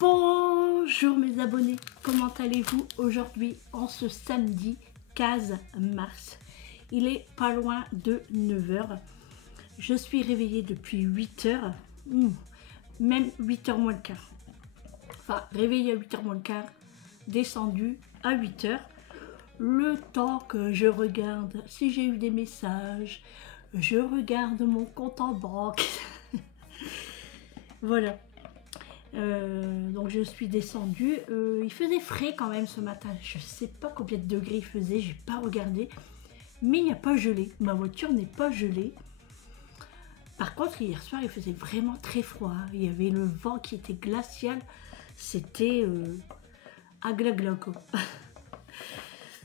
Bonjour mes abonnés, comment allez-vous aujourd'hui en ce samedi 15 mars? Il est pas loin de 9 h. Je suis réveillée depuis 8 h, même 8 h moins le quart. Enfin, réveillée à 8 h moins le quart, descendue à 8 h. Le temps que je regarde si j'ai eu des messages, je regarde mon compte en banque. Voilà. Donc je suis descendue, il faisait frais quand même ce matin, je sais pas combien de degrés il faisait, j'ai pas regardé, mais il n'y a pas gelé, ma voiture n'est pas gelée. Par contre hier soir il faisait vraiment très froid, il y avait le vent qui était glacial, c'était aglagla quoi.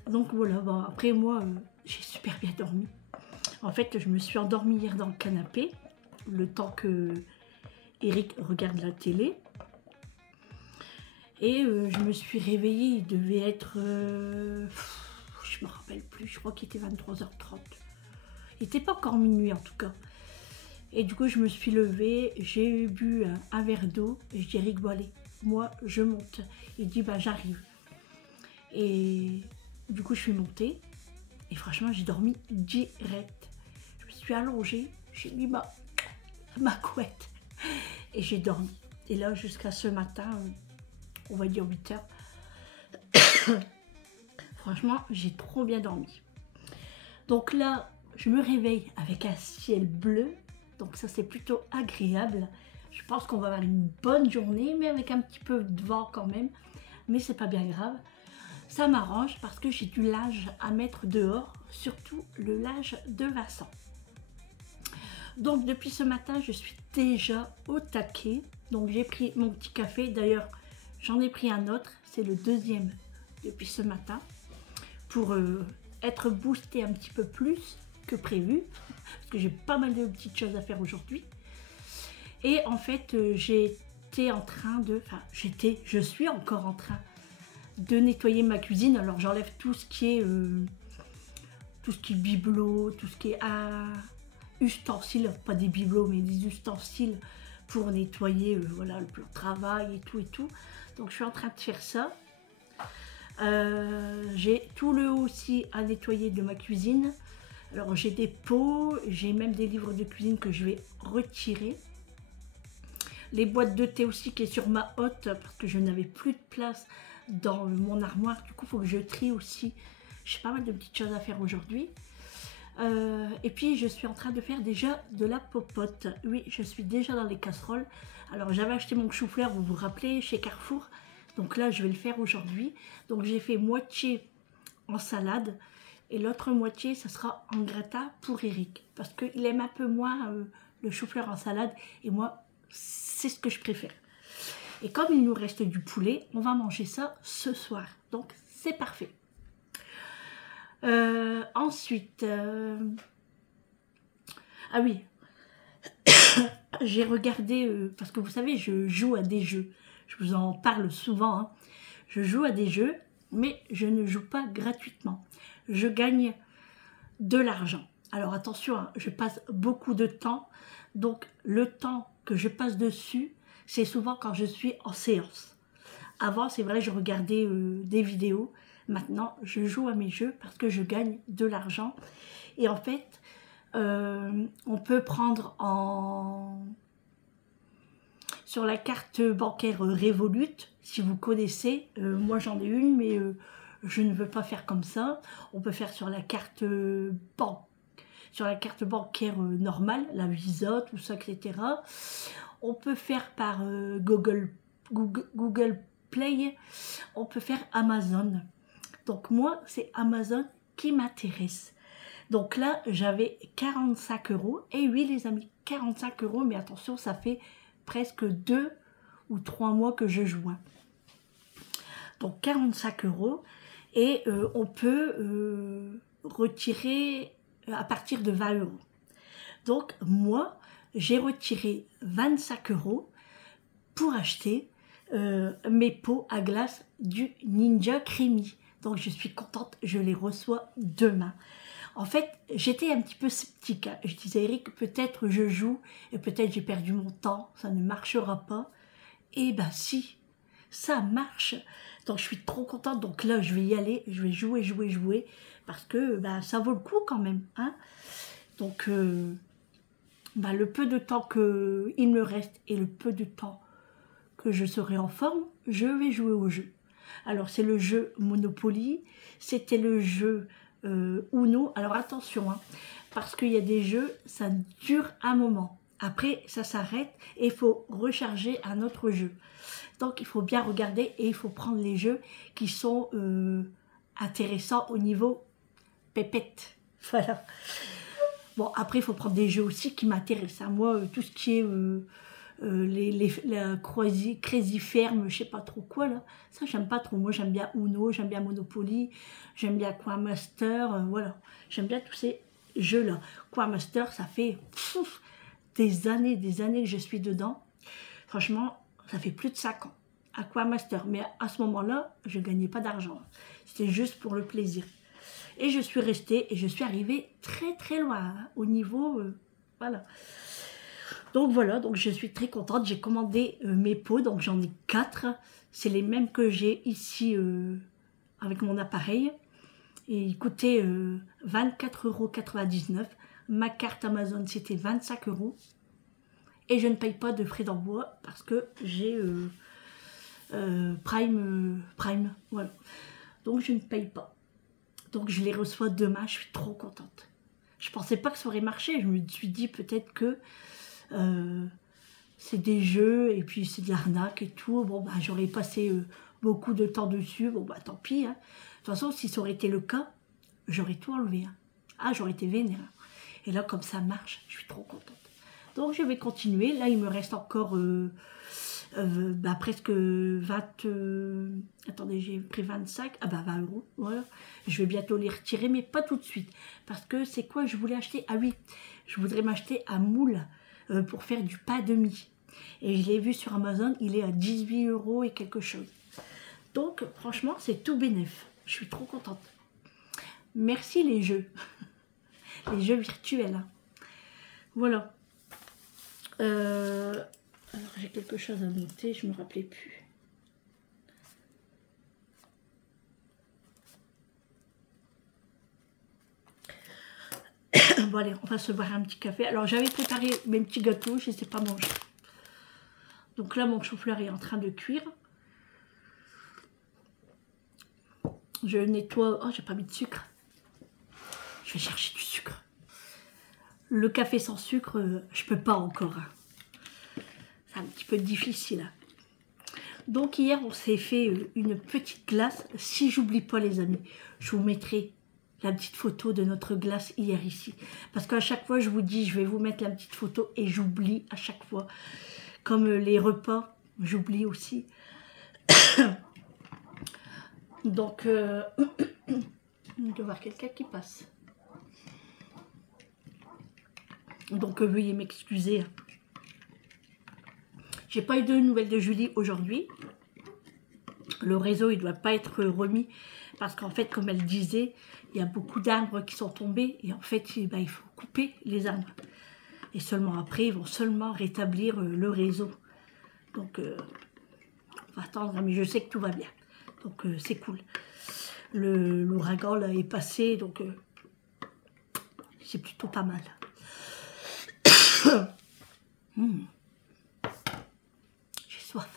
Donc voilà, bon, après moi j'ai super bien dormi. En fait je me suis endormie hier dans le canapé, le temps que Eric regarde la télé. Et je me suis réveillée, il devait être, je me rappelle plus, je crois qu'il était 23 h 30. Il n'était pas encore minuit en tout cas. Et du coup je me suis levée, j'ai bu un verre d'eau, et je dis Eric, bon allez, moi je monte. Il dit bah j'arrive. Et du coup je suis montée, et franchement j'ai dormi direct. Je me suis allongée, j'ai mis ma couette, et j'ai dormi. Et là jusqu'à ce matin, on va dire 8 h. Franchement, j'ai trop bien dormi. Donc là, je me réveille avec un ciel bleu. Donc ça, c'est plutôt agréable. Je pense qu'on va avoir une bonne journée, mais avec un petit peu de vent quand même. Mais c'est pas bien grave. Ça m'arrange parce que j'ai du linge à mettre dehors, surtout le linge de Vincent. Donc depuis ce matin, je suis déjà au taquet. Donc j'ai pris mon petit café. D'ailleurs, j'en ai pris un autre, c'est le deuxième depuis ce matin, pour être boosté un petit peu plus que prévu, parce que j'ai pas mal de petites choses à faire aujourd'hui. Et en fait, j'étais en train de, je suis encore en train de nettoyer ma cuisine. Alors j'enlève tout ce qui est bibelot, tout ce qui est ustensiles, pas des bibelots, mais des ustensiles pour nettoyer voilà, le plan de travail et tout. Donc je suis en train de faire ça. J'ai tout le haut aussi à nettoyer de ma cuisine. Alors j'ai des pots, j'ai même des livres de cuisine que je vais retirer. Les boîtes de thé aussi qui est sur ma hotte parce que je n'avais plus de place dans mon armoire. Du coup il faut que je trie aussi. J'ai pas mal de petites choses à faire aujourd'hui. Et puis je suis en train de faire déjà de la popote. Oui, je suis déjà dans les casseroles. Alors j'avais acheté mon chou-fleur, vous vous rappelez, chez Carrefour. Donc là je vais le faire aujourd'hui. Donc j'ai fait moitié en salade et l'autre moitié ça sera en gratin pour Eric, parce qu'il aime un peu moins le chou-fleur en salade, et moi c'est ce que je préfère. Et comme il nous reste du poulet, on va manger ça ce soir, donc c'est parfait. Ensuite, ah oui, j'ai regardé, parce que vous savez, je joue à des jeux, je vous en parle souvent, hein. Je joue à des jeux, mais je ne joue pas gratuitement, je gagne de l'argent. Alors attention, hein, je passe beaucoup de temps, donc le temps que je passe dessus, c'est souvent quand je suis en séance. Avant, c'est vrai, je regardais des vidéos. Maintenant, je joue à mes jeux parce que je gagne de l'argent. Et en fait, on peut prendre sur la carte bancaire Revolut, si vous connaissez. Moi, j'en ai une, mais je ne veux pas faire comme ça. On peut faire sur la carte bancaire normale, la Visa, tout ça, etc. On peut faire par Google Play. On peut faire Amazon. Donc moi, c'est Amazon qui m'intéresse. Donc là, j'avais 45 €. Et oui, les amis, 45 €. Mais attention, ça fait presque 2 ou 3 mois que je joue. Donc 45 €. Et on peut retirer à partir de 20 €. Donc moi, j'ai retiré 25 € pour acheter mes pots à glace du Ninja Creamy. Donc je suis contente, je les reçois demain. En fait, j'étais un petit peu sceptique, hein. Je disais, Eric, peut-être je joue et peut-être j'ai perdu mon temps, ça ne marchera pas. Et ben si, ça marche. Donc je suis trop contente. Donc là, je vais y aller, je vais jouer, parce que bah, ça vaut le coup quand même. Hein. Donc bah, le peu de temps qu'il me reste et le peu de temps que je serai en forme, je vais jouer au jeu. Alors c'est le jeu Monopoly, c'était le jeu Uno. Alors attention, hein, parce qu'il y a des jeux, ça dure un moment. Après, ça s'arrête et il faut recharger un autre jeu. Donc il faut bien regarder et il faut prendre les jeux qui sont intéressants au niveau pépette. Voilà. Bon, après, il faut prendre des jeux aussi qui m'intéressent. Hein. Moi, tout ce qui est la Crazy Ferme, je sais pas trop quoi, là, ça, j'aime pas trop. Moi, j'aime bien Uno, j'aime bien Monopoly, j'aime bien Coin Master, voilà. J'aime bien tous ces jeux-là. Coin Master, ça fait des années que je suis dedans. Franchement, ça fait plus de 5 ans. Aqua Master. Mais à ce moment-là, je ne gagnais pas d'argent. C'était juste pour le plaisir. Et je suis restée et je suis arrivée très loin hein, au niveau... voilà. Donc voilà, donc je suis très contente. J'ai commandé mes pots, donc j'en ai 4. C'est les mêmes que j'ai ici avec mon appareil. Et ils coûtaient 24,99 €. Ma carte Amazon, c'était 25 €. Et je ne paye pas de frais d'envoi parce que j'ai Prime, voilà. Donc je ne paye pas. Donc je les reçois demain, je suis trop contente. Je pensais pas que ça aurait marché, je me suis dit peut-être que c'est des jeux et puis c'est de l'arnaque et tout. Bon bah j'aurais passé beaucoup de temps dessus, bon bah tant pis. Hein. De toute façon si ça aurait été le cas, j'aurais tout enlevé. Hein. Ah j'aurais été vénère. Et là comme ça marche, je suis trop contente. Donc je vais continuer, là il me reste encore... bah, presque 20, attendez j'ai pris 25, ah bah 20 €, voilà, je vais bientôt les retirer mais pas tout de suite, parce que c'est quoi je voulais acheter, ah oui, je voudrais m'acheter un moule pour faire du pain de mie, et je l'ai vu sur Amazon, il est à 18 € et quelque chose, donc franchement c'est tout bénef, je suis trop contente, merci les jeux, les jeux virtuels, hein. Voilà. Alors j'ai quelque chose à noter, je ne me rappelais plus. Bon allez, on va se boire un petit café. Alors j'avais préparé mes petits gâteaux, je ne les ai pas mangés. Donc là mon chou-fleur est en train de cuire. Je nettoie, oh j'ai pas mis de sucre. Je vais chercher du sucre. Le café sans sucre, je peux pas encore. Hein. C'est un petit peu difficile. Donc hier on s'est fait une petite glace. Si j'oublie pas les amis, je vous mettrai la petite photo de notre glace hier ici. Parce qu'à chaque fois je vous dis je vais vous mettre la petite photo et j'oublie à chaque fois. Comme les repas, j'oublie aussi. Donc il doit y avoir quelqu'un qui passe. Donc veuillez m'excuser. J'ai pas eu de nouvelles de Julie aujourd'hui. Le réseau, il doit pas être remis parce qu'en fait, comme elle disait, il y a beaucoup d'arbres qui sont tombés et en fait, ben, il faut couper les arbres. Et seulement après, ils vont seulement rétablir le réseau. Donc, on va attendre, mais je sais que tout va bien. Donc, c'est cool. L'ouragan, là, est passé, donc c'est plutôt pas mal. J'ai soif.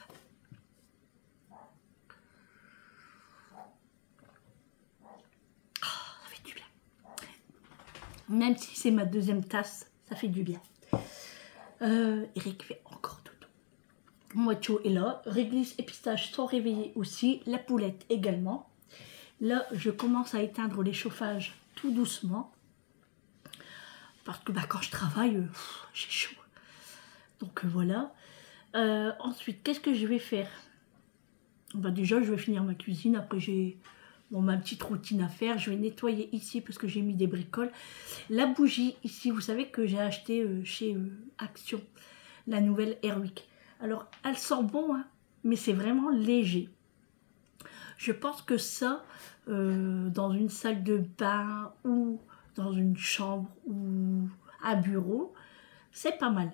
Ça fait du bien. Même si c'est ma deuxième tasse, ça fait du bien. Eric fait encore dodo. Mocho est là. Réglisse et pistache sont réveillés aussi. La poulette également. Là, je commence à éteindre les chauffages tout doucement. Parce que bah, quand je travaille, j'ai chaud. Donc voilà. Ensuite, qu'est-ce que je vais faire? Bah, déjà, je vais finir ma cuisine. Après, j'ai ma petite routine à faire. Je vais nettoyer ici parce que j'ai mis des bricoles. La bougie ici, vous savez que j'ai acheté chez Action, la nouvelle Airwick. Alors, elle sent bon, hein, mais c'est vraiment léger. Je pense que ça, dans une salle de bain ou dans une chambre ou un bureau, c'est pas mal.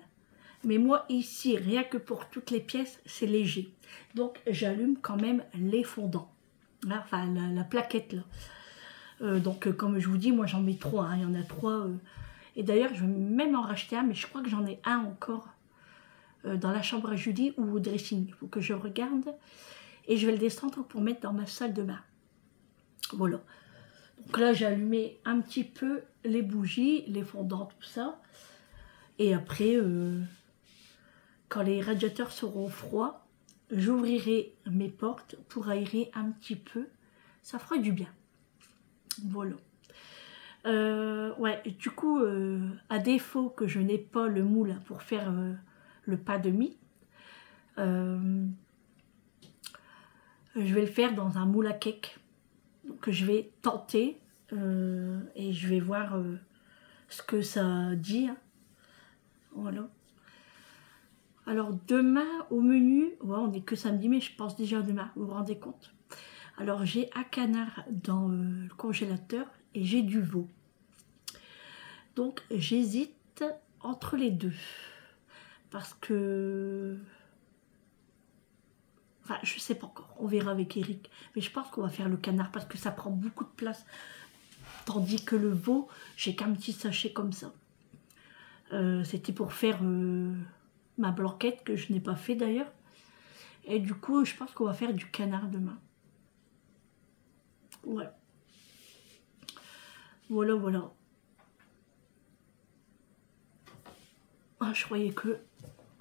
Mais moi, ici, rien que pour toutes les pièces, c'est léger. Donc, j'allume quand même les fondants. Là, enfin, la plaquette, là. Donc, comme je vous dis, moi, j'en mets 3. Hein. Il y en a 3. Et d'ailleurs, je vais même en racheter un, mais je crois que j'en ai un encore dans la chambre à Julie ou au dressing. Il faut que je regarde. Et je vais le descendre pour mettre dans ma salle de bain. Voilà. Donc là, j'ai allumé un petit peu les bougies, les fondants, tout ça. Et après, quand les radiateurs seront froids, j'ouvrirai mes portes pour aérer un petit peu. Ça fera du bien. Voilà. Ouais, du coup, à défaut que je n'ai pas le moule pour faire le pas de mie, je vais le faire dans un moule à cake. Donc je vais tenter et je vais voir ce que ça dit. Hein. Voilà. Alors demain au menu, ouais, on n'est que samedi, mais je pense déjà demain, vous vous rendez compte? Alors j'ai un canard dans le congélateur et j'ai du veau. Donc j'hésite entre les deux. Parce que... Enfin, je sais pas encore, on verra avec Eric. Mais je pense qu'on va faire le canard parce que ça prend beaucoup de place. Tandis que le veau, j'ai qu'un petit sachet comme ça. C'était pour faire ma blanquette que je n'ai pas fait d'ailleurs. Et du coup, je pense qu'on va faire du canard demain. Ouais. Voilà, voilà. Ah, je croyais que...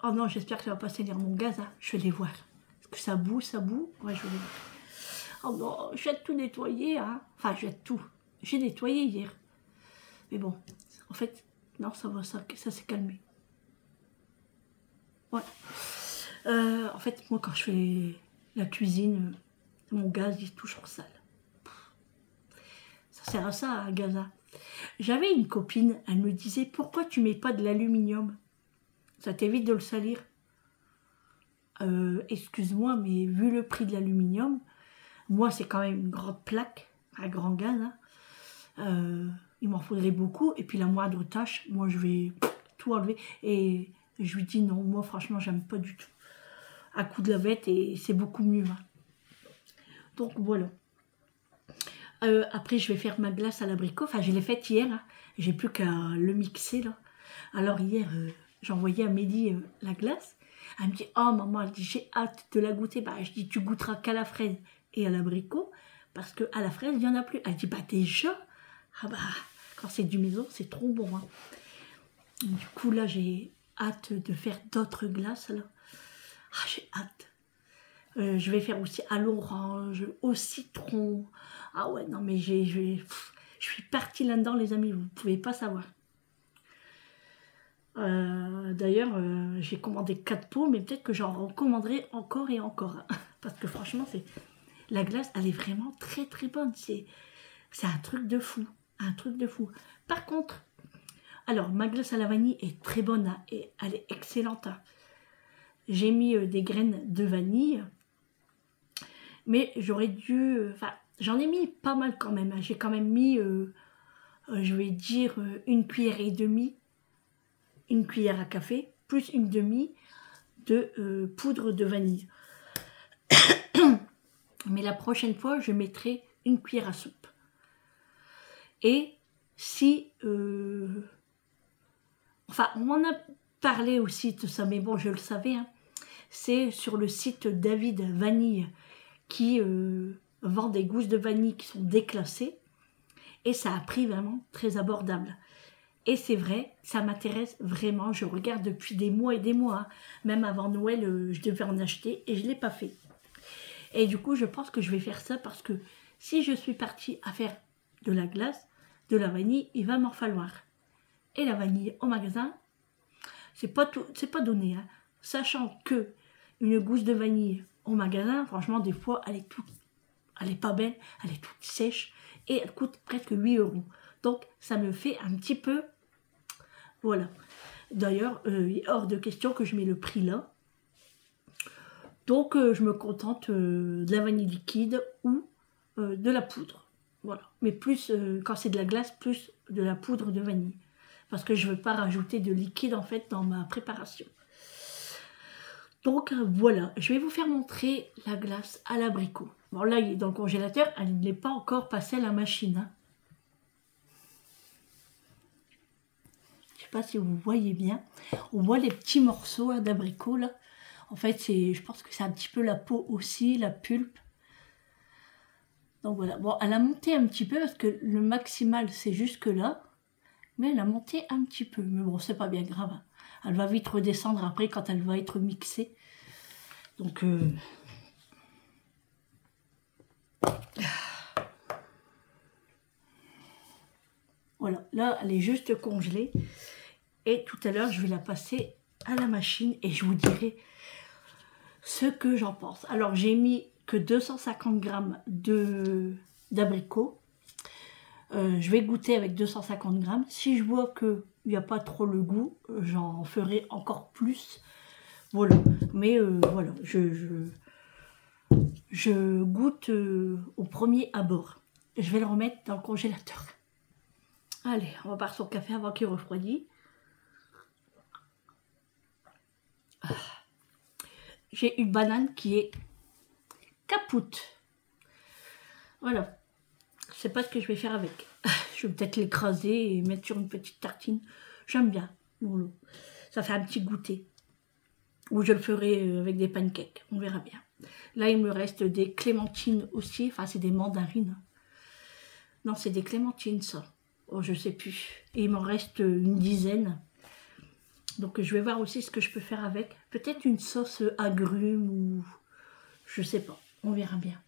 Oh non, j'espère que ça va pas salir mon gaz. Hein. Je vais les voir. Est-ce que ça boue, ça boue? Ouais, je vais les voir. Oh non, je vais tout nettoyer. Hein. Enfin, je vais tout. J'ai nettoyé hier. Mais bon, en fait, non, ça va, ça s'est calmé. Ouais. En fait, moi, quand je fais la cuisine, mon gaz il est toujours sale. Ça sert à ça, à Gaza. J'avais une copine, elle me disait, pourquoi tu mets pas de l'aluminium? Ça t'évite de le salir. Excuse-moi, mais vu le prix de l'aluminium, moi, c'est quand même une grande plaque, un grand gaz. Hein. Il m'en faudrait beaucoup. Et puis la moindre tâche, moi, je vais tout enlever. Et je lui dis, non, moi, franchement, j'aime pas du tout. Un coup de lavette et c'est beaucoup mieux. Hein. Donc, voilà. Après, je vais faire ma glace à l'abricot. Enfin, je l'ai faite hier. Hein. J'ai plus qu'à le mixer, là. Alors, hier, j'ai envoyé à Mehdi la glace. Elle me dit, oh maman, elle dit, j'ai hâte de la goûter. Bah, je dis, tu goûteras qu'à la fraise et à l'abricot, parce qu'à la fraise, il n'y en a plus. Elle dit, bah déjà, ah bah, quand c'est du maison, c'est trop bon. Hein. Du coup, là, j'ai hâte de faire d'autres glaces, là. Ah, j'ai hâte. Je vais faire aussi à l'orange, au citron. Ah ouais, non, mais je suis partie là-dedans, les amis, vous ne pouvez pas savoir. D'ailleurs, j'ai commandé 4 pots, mais peut-être que j'en recommanderai encore et encore. Hein, parce que franchement, la glace, elle est vraiment très très bonne. C'est un truc de fou. Un truc de fou. Par contre, alors, ma glace à la vanille est très bonne. Hein, et elle est excellente. Hein. J'ai mis des graines de vanille. Mais j'aurais dû... Enfin, j'en ai mis pas mal quand même. Hein. J'ai quand même mis, je vais dire, 1,5 cuillère. Une cuillère à café, plus une demi de poudre de vanille. Mais la prochaine fois, je mettrai une cuillère à soupe. Et si... enfin, on m'en a parlé aussi de ça, mais bon, je le savais. Hein, c'est sur le site David Vanille qui vend des gousses de vanille qui sont déclassées. Et ça a un prix vraiment très abordable. Et c'est vrai, ça m'intéresse vraiment. Je regarde depuis des mois et des mois. Hein. Même avant Noël, je devais en acheter et je ne l'ai pas fait. Et du coup, je pense que je vais faire ça parce que si je suis partie à faire de la glace, de la vanille, il va m'en falloir. Et la vanille au magasin, c'est pas donné. Hein. Sachant que une gousse de vanille au magasin, franchement, des fois, elle est pas belle, elle est toute sèche et elle coûte presque 8 €. Donc, ça me fait un petit peu... Voilà. D'ailleurs, il est hors de question que je mets le prix là. Donc, je me contente de la vanille liquide ou de la poudre. Voilà. Mais plus, quand c'est de la glace, plus de la poudre de vanille. Parce que je ne veux pas rajouter de liquide, en fait, dans ma préparation. Donc voilà, je vais vous faire montrer la glace à l'abricot. Bon là, il est dans le congélateur, elle n'est pas encore passée à la machine. Hein. Je ne sais pas si vous voyez bien. On voit les petits morceaux d'abricot là. En fait, je pense que c'est un petit peu la peau aussi, la pulpe. Donc voilà, bon, elle a monté un petit peu parce que le maximal c'est jusque là. Mais elle a monté un petit peu. Mais bon, c'est pas bien grave. Elle va vite redescendre après quand elle va être mixée. Donc... Voilà, là, elle est juste congelée. Et tout à l'heure, je vais la passer à la machine et je vous dirai ce que j'en pense. Alors, j'ai mis que 250 grammes d'abricots. Je vais goûter avec 250 grammes. Si je vois qu'il n'y a pas trop le goût, j'en ferai encore plus. Voilà, mais voilà, je goûte au premier abord. Je vais le remettre dans le congélateur. Allez, on va partir au café avant qu'il refroidisse. J'ai une banane qui est capoute. Voilà. Je sais pas ce que je vais faire avec. Je vais peut-être l'écraser et mettre sur une petite tartine. J'aime bien. Bon, ça fait un petit goûter. Ou je le ferai avec des pancakes. On verra bien. Là, il me reste des clémentines aussi. Enfin, c'est des mandarines. Non, c'est des clémentines, ça. Oh, je sais plus. Et il m'en reste une dizaine. Donc, je vais voir aussi ce que je peux faire avec. Peut-être une sauce agrumes ou... Je sais pas. On verra bien.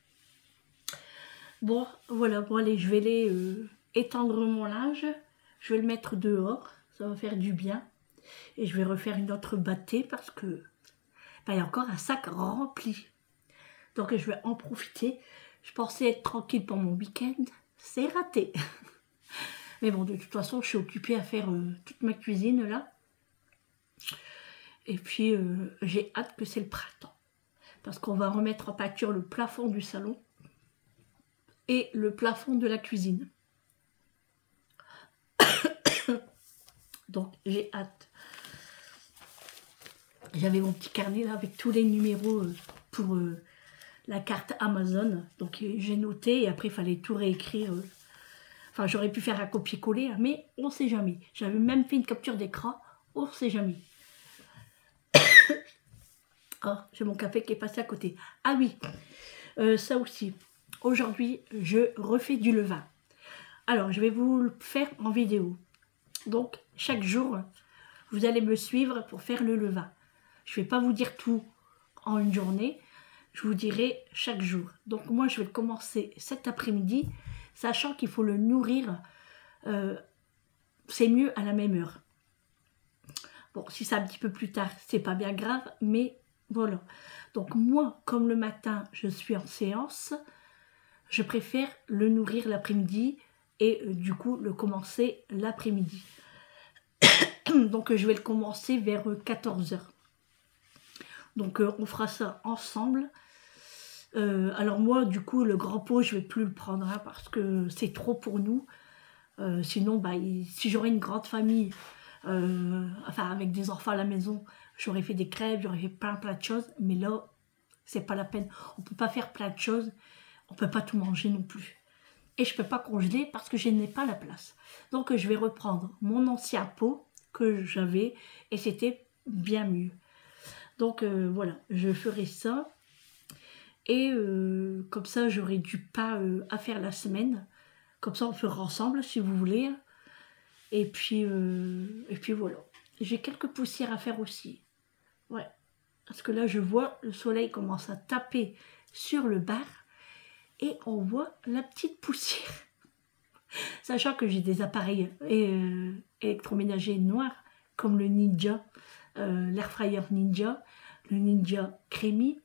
Bon, voilà. Bon, allez, je vais aller étendre mon linge. Je vais le mettre dehors. Ça va faire du bien. Et je vais refaire une autre bâtée parce que... ben, il y a encore un sac rempli. Donc, je vais en profiter. Je pensais être tranquille pour mon week-end. C'est raté. Mais bon, de toute façon, je suis occupée à faire toute ma cuisine, là. Et puis, j'ai hâte que c'est le printemps. Parce qu'on va remettre en peinture le plafond du salon et le plafond de la cuisine. Donc, j'ai hâte. J'avais mon petit carnet, là, avec tous les numéros pour la carte Amazon. Donc, j'ai noté et après, il fallait tout réécrire. Enfin, j'aurais pu faire un copier-coller, mais on ne sait jamais. J'avais même fait une capture d'écran, on ne sait jamais. Oh, j'ai mon café qui est passé à côté. Ah oui, ça aussi. Aujourd'hui, je refais du levain. Alors, je vais vous le faire en vidéo. Donc, chaque jour, vous allez me suivre pour faire le levain. Je ne vais pas vous dire tout en une journée. Je vous dirai chaque jour. Donc, moi, je vais commencer cet après-midi, sachant qu'il faut le nourrir. C'est mieux à la même heure. Bon, si c'est un petit peu plus tard, c'est pas bien grave, mais voilà. Donc moi, comme le matin, je suis en séance, je préfère le nourrir l'après-midi et du coup, le commencer l'après-midi. Donc je vais le commencer vers 14 h. Donc on fera ça ensemble. Alors moi, du coup, le grand pot, je vais plus le prendre hein, parce que c'est trop pour nous. Sinon, bah, si j'aurais une grande famille... enfin avec des enfants à la maison, j'aurais fait des crêpes, j'aurais fait plein de choses, mais là, c'est pas la peine. On peut pas faire plein de choses, on peut pas tout manger non plus. Et je peux pas congeler parce que je n'ai pas la place. Donc je vais reprendre mon ancien pot que j'avais et c'était bien mieux. Donc voilà, je ferai ça. Et comme ça, j'aurai du pain à faire la semaine. Comme ça, on fera ensemble si vous voulez. Et puis voilà. J'ai quelques poussières à faire aussi. Ouais. Parce que là, je vois le soleil commence à taper sur le bar. Et on voit la petite poussière. Sachant que j'ai des appareils électroménagers noirs. Comme le Ninja. L'air fryer Ninja. Le Ninja Crémi.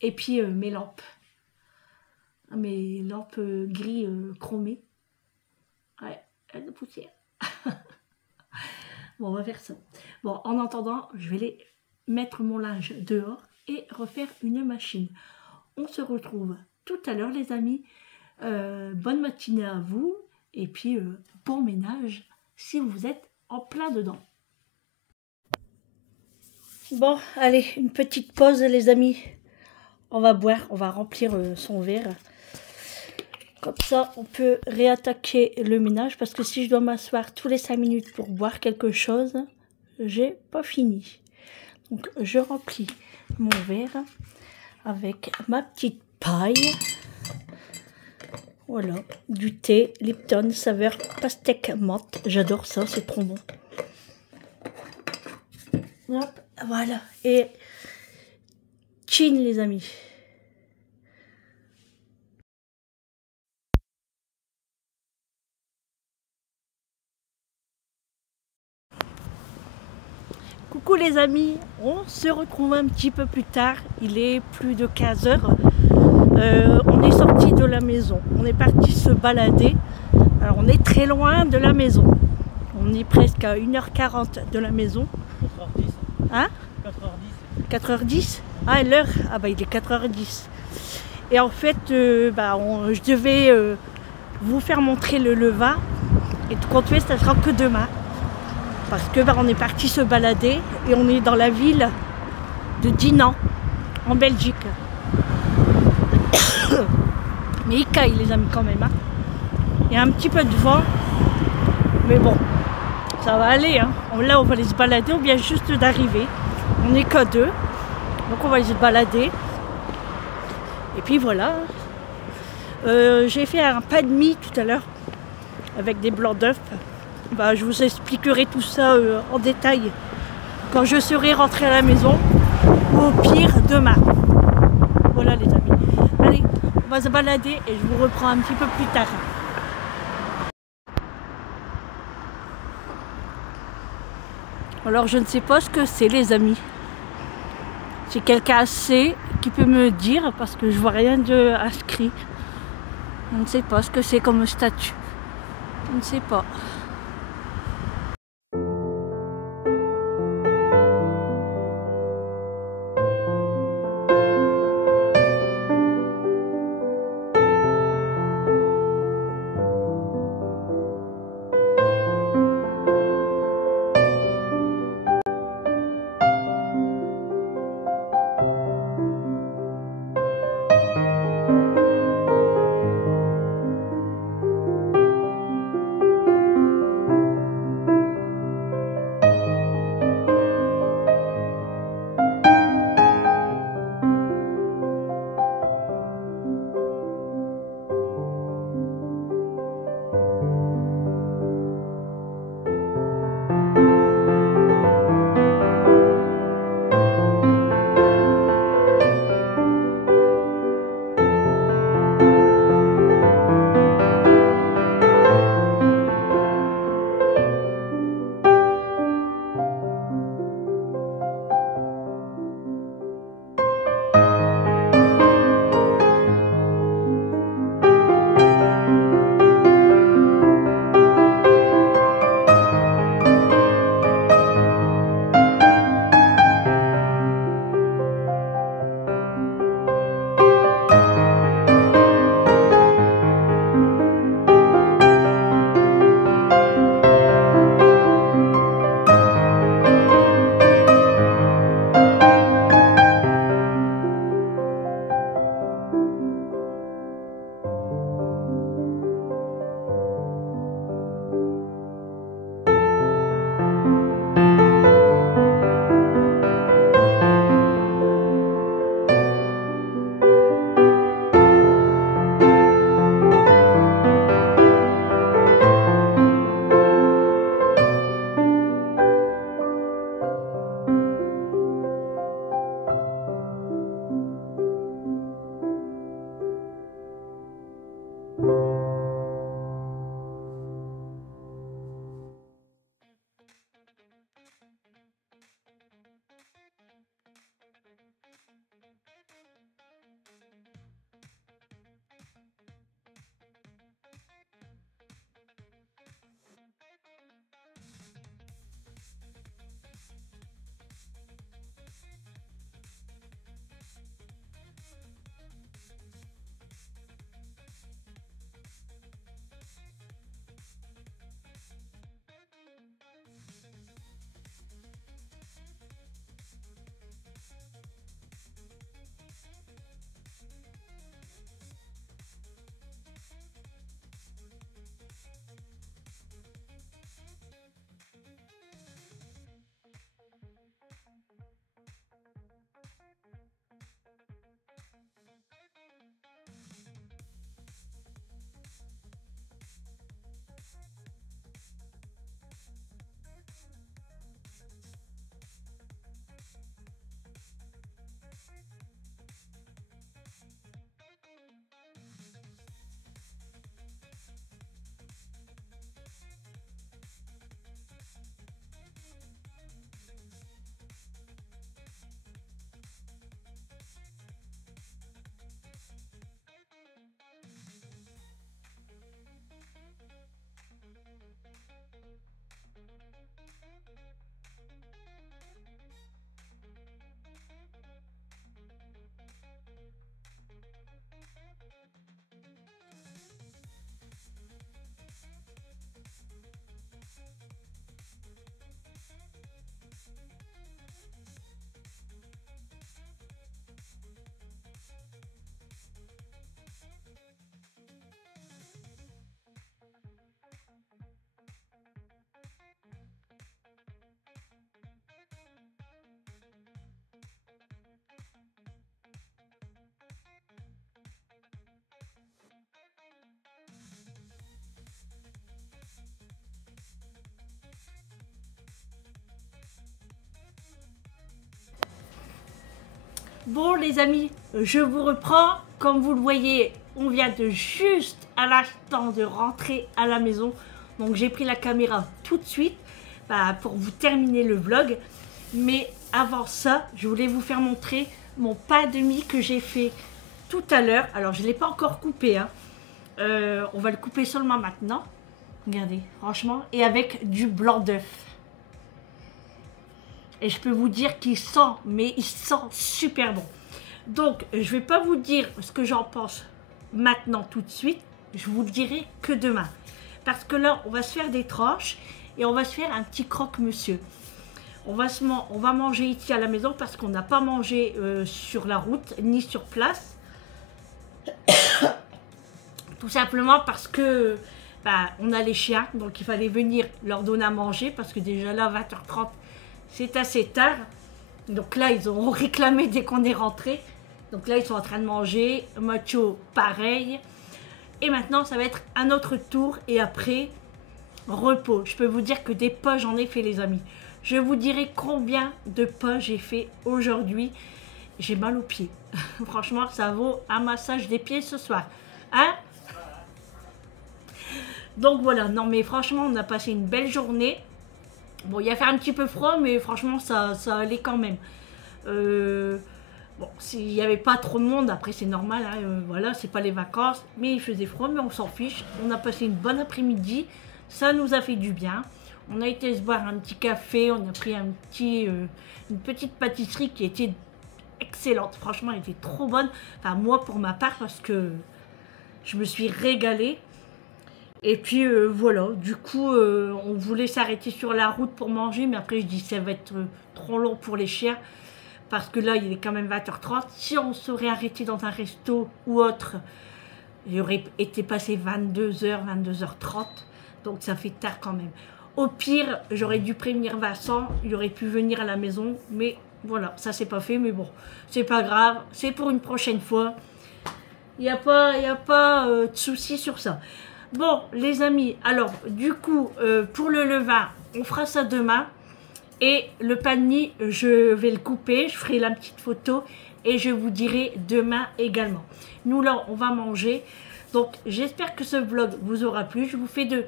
Et puis mes lampes. Mes lampes gris chromées. Ouais, de poussière. Bon, on va faire ça. Bon, en attendant, je vais aller mettre mon linge dehors et refaire une machine. On se retrouve tout à l'heure, les amis. Bonne matinée à vous. Et puis, bon ménage si vous êtes en plein dedans. Bon, allez, une petite pause les amis. On va boire, on va remplir son verre. Comme ça, on peut réattaquer le ménage. Parce que si je dois m'asseoir tous les 5 minutes pour boire quelque chose, j'ai pas fini. Donc, je remplis mon verre avec ma petite paille. Voilà, du thé Lipton saveur pastèque menthe. J'adore ça, c'est trop bon. Hop, voilà, et chin les amis. Coucou les amis, on se retrouve un petit peu plus tard, il est plus de 15 h. On est sorti de la maison, on est parti se balader. Alors on est très loin de la maison, on est presque à 1h40 de la maison. 4h10. Hein? 4h10. 4h10? Ah l'heure? Ah bah il est 4h10. Et en fait, je devais vous faire montrer le levain. Et tout compte fait, ça sera que demain. Parce que on est parti se balader et on est dans la ville de Dinan, en Belgique. Mais il caille les amis quand même. Hein. Il y a un petit peu de vent. Mais bon, ça va aller. Hein. Là, on va aller se balader. On vient juste d'arriver. On n'est que deux. Donc on va aller se balader. Et puis voilà. J'ai fait un pain de mie tout à l'heure avec des blancs d'œufs. Je vous expliquerai tout ça en détail quand je serai rentrée à la maison ou au pire demain. Voilà les amis. Allez, on va se balader et je vous reprends un petit peu plus tard. Alors je ne sais pas ce que c'est les amis. Si quelqu'un sait qui peut me dire parce que je vois rien de inscrit. Je ne sais pas ce que c'est comme statut. Je ne sais pas. Bon les amis, je vous reprends. Comme vous le voyez, on vient de juste à l'instant de rentrer à la maison. Donc j'ai pris la caméra tout de suite pour vous terminer le vlog. Mais avant ça, je voulais vous faire montrer mon pain de mie que j'ai fait tout à l'heure. Alors je ne l'ai pas encore coupé, hein. On va le couper seulement maintenant. Regardez, franchement, et avec du blanc d'œuf. Et je peux vous dire qu'il sent, mais il sent super bon. Donc, je ne vais pas vous dire ce que j'en pense maintenant tout de suite. Je vous le dirai que demain. Parce que là, on va se faire des tranches et on va se faire un petit croque-monsieur. On va manger ici à la maison parce qu'on n'a pas mangé sur la route ni sur place. Tout simplement parce que on a les chiens. Donc, il fallait venir leur donner à manger parce que déjà là, 20h30, c'est assez tard. Donc là, ils ont réclamé dès qu'on est rentré. Donc là, ils sont en train de manger. Macho, pareil. Et maintenant, ça va être un autre tour. Et après, repos. Je peux vous dire que des pas, j'en ai fait, les amis. Je vous dirai combien de pas j'ai fait aujourd'hui. J'ai mal aux pieds. Franchement, ça vaut un massage des pieds ce soir. Hein? Donc voilà. Non, mais franchement, on a passé une belle journée. Bon, il a fait un petit peu froid, mais franchement, ça allait quand même. Bon, s'il n'y avait pas trop de monde, après c'est normal, hein, voilà, c'est pas les vacances. Mais il faisait froid, mais on s'en fiche. On a passé une bonne après-midi, ça nous a fait du bien. On a été se boire un petit café, on a pris une petite pâtisserie qui était excellente. Franchement, elle était trop bonne. Enfin, moi, pour ma part, parce que je me suis régalée. Et puis voilà, du coup, on voulait s'arrêter sur la route pour manger, mais après je dis ça va être trop long pour les chiens, parce que là, il est quand même 20h30. Si on serait arrêté dans un resto ou autre, il aurait été passé 22h, 22h30, donc ça fait tard quand même. Au pire, j'aurais dû prévenir Vincent, il aurait pu venir à la maison, mais voilà, ça c'est pas fait, mais bon, c'est pas grave, c'est pour une prochaine fois. Il n'y a pas de souci sur ça. Bon, les amis, alors, du coup, pour le levain, on fera ça demain. Et le pain de mie, je vais le couper, je ferai la petite photo et je vous dirai demain également. Nous, là, on va manger. Donc, j'espère que ce vlog vous aura plu. Je vous fais de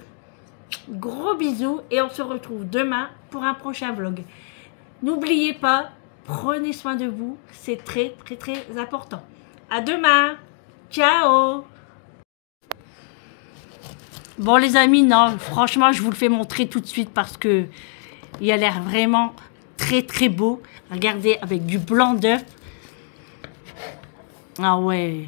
gros bisous et on se retrouve demain pour un prochain vlog. N'oubliez pas, prenez soin de vous, c'est très, très, très important. À demain. Ciao. Bon les amis, non, franchement, je vous le fais montrer tout de suite parce que il a l'air vraiment très très beau. Regardez, avec du blanc d'œuf. Ah ouais.